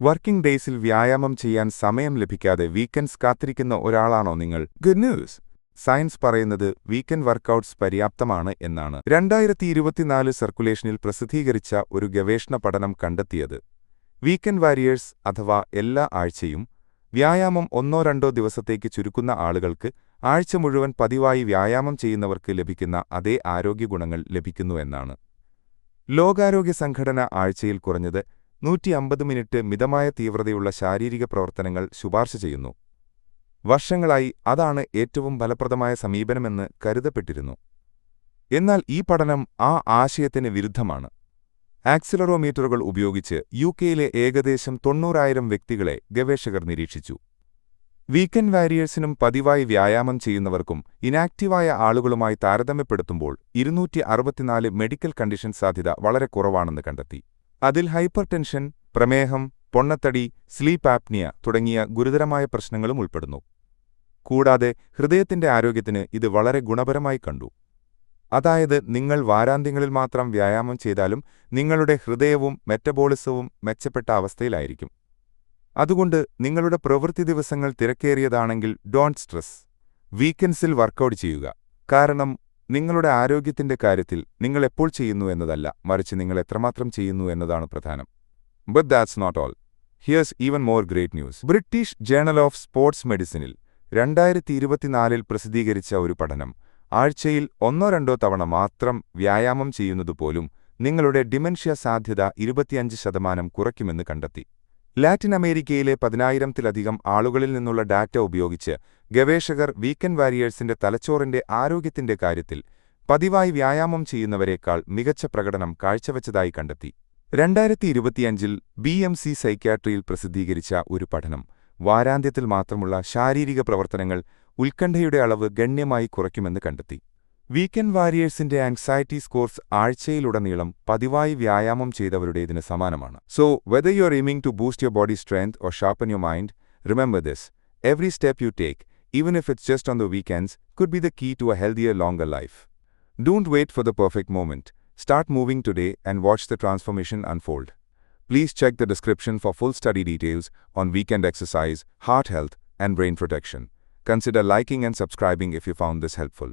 Working ഡേയ്സിൽ വ്യായാമം ചെയ്യാൻ സമയം ലഭിക്കാതെ വീക്കെൻഡ്സ് കാത്തിരിക്കുന്ന ഒരാളാണോ നിങ്ങൾ? Good news! സയൻസ് പറയുന്നത് വീക്കെൻഡ് വർക്കൗട്ട്സ് പര്യാപ്തമാണ് എന്നാണ്. 2024 സർക്കുലേഷനിൽ പ്രസിദ്ധീകരിച്ച ഒരു ഗവേഷണ പഠനം കണ്ടെത്തിയത്. വീക്കെൻഡ് വാരിയേഴ്സ് അഥവാ എല്ലാ ആഴ്ചയും വ്യായാമം 1-2 ദിവസത്തേക്ക് ചുരുക്കുന്ന ആളുകൾക്ക് ആഴ്ച മുഴുവൻ പതിവായി വ്യായാമം ചെയ്യുന്നവർക്ക് ലഭിക്കുന്ന അതേ ആരോഗ്യഗുണങ്ങൾ ലഭിക്കുന്നു എന്നാണ്. ലോകാരോഗ്യ സംഘടന ആഴ്ചയിൽ കുറഞ്ഞത് 150 മിനിറ്റ് മിതമായ തീവ്രതയുള്ള ശാരീരിക പ്രവർത്തനങ്ങൾ ശുപാർശ ചെയ്യുന്നു. വർഷങ്ങളായി അതാണ് ഏറ്റവും ഫലപ്രദമായ സമീപനമെന്ന് കരുതപ്പെട്ടിരുന്നു. എന്നാൽ ഈ പഠനം ആ ആശയത്തിന് വിരുദ്ധമാണ്. ആക്സിലറോമീറ്ററുകൾ ഉപയോഗിച്ച് യുകെയിലെ ഏകദേശം 90,000 വ്യക്തികളെ ഗവേഷകർ നിരീക്ഷിച്ചു. വീക്കെൻഡ് വാരിയേഴ്സിനും പതിവായി വ്യായാമം ചെയ്യുന്നവർക്കും ഇനാക്റ്റീവായ ആളുകളുമായി താരതമ്യപ്പെടുത്തുമ്പോൾ 264 മെഡിക്കൽ കണ്ടീഷൻ സാധ്യത വളരെ കുറവാണെന്ന് കണ്ടെത്തി. അതിൽ ഹൈപ്പർടെൻഷൻ, പ്രമേഹം, പൊണ്ണത്തടി, സ്ലീപ്പ് ആപ്നിയ തുടങ്ങിയ ഗുരുതരമായ പ്രശ്നങ്ങളും ഉൾപ്പെടുന്നു. കൂടാതെ ഹൃദയത്തിന്റെ ആരോഗ്യത്തിന് ഇത് വളരെ ഗുണപരമായി കണ്ടു. അതായത് നിങ്ങൾ വാരാന്ത്യങ്ങളിൽ മാത്രം വ്യായാമം ചെയ്താലും നിങ്ങളുടെ ഹൃദയവും മെറ്റബോളിസവും മെച്ചപ്പെട്ട അവസ്ഥയിലായിരിക്കും. അതുകൊണ്ട് നിങ്ങളുടെ പ്രവൃത്തി ദിവസങ്ങൾ തിരക്കേറിയതാണെങ്കിൽ ഡോണ്ട് സ്ട്രെസ്. വീക്കെൻഡ്സിൽ വർക്കൗട്ട് ചെയ്യുക. കാരണം നിങ്ങളുടെ ആരോഗ്യത്തിന്റെ കാര്യത്തിൽ നിങ്ങൾ എപ്പോൾ ചെയ്യുന്നു എന്നതല്ല, മറിച്ച് നിങ്ങൾ എത്രമാത്രം ചെയ്യുന്നു എന്നതാണ് പ്രധാനം. But that's not all. Here's even more great news. British journal of sports മെഡിസിനിൽ 2024 പ്രസിദ്ധീകരിച്ച ഒരു പഠനം ആഴ്ചയിൽ 1-2 തവണ മാത്രം വ്യായാമം ചെയ്യുന്നതുപോലും നിങ്ങളുടെ ഡിമെൻഷ്യ സാധ്യത 25% കുറയ്ക്കുമെന്ന് കണ്ടെത്തി. ലാറ്റിൻ അമേരിക്കയിലെ 10,000-ത്തിലധികം ആളുകളിൽ നിന്നുള്ള ഡാറ്റ ഉപയോഗിച്ച് ഗവേഷകർ വീക്കെൻഡ് വാരിയേഴ്സിന്റെ തലച്ചോറിന്റെ ആരോഗ്യത്തിന്റെ കാര്യത്തിൽ പതിവായി വ്യായാമം ചെയ്യുന്നവരേക്കാൾ മികച്ച പ്രകടനം കാഴ്ചവെച്ചതായി കണ്ടെത്തി. 2025 BMC സൈക്യാട്രിയിൽ പ്രസിദ്ധീകരിച്ച ഒരു പഠനം വാരാന്ത്യത്തിൽ മാത്രമുള്ള ശാരീരിക പ്രവർത്തനങ്ങൾ ഉത്കണ്ഠയുടെ അളവ് ഗണ്യമായി കുറയ്ക്കുമെന്ന് കണ്ടെത്തി. വീക്കെൻഡ് വാരിയേഴ്സിന്റെ ആങ്സൈറ്റി സ്കോർസ് ആഴ്ചയിലുടനീളം പതിവായി വ്യായാമം ചെയ്തവരുടേതിന് സമാനമാണ്. So whether you are aiming to boost your body strength or sharpen your mind, remember this: every step you take, even if it's just on the weekends, could be the key to a healthier, longer life. Don't wait for the perfect moment. Start moving today and watch the transformation unfold. Please check the description for full study details on weekend exercise, heart health, and brain protection. Consider liking and subscribing if you found this helpful.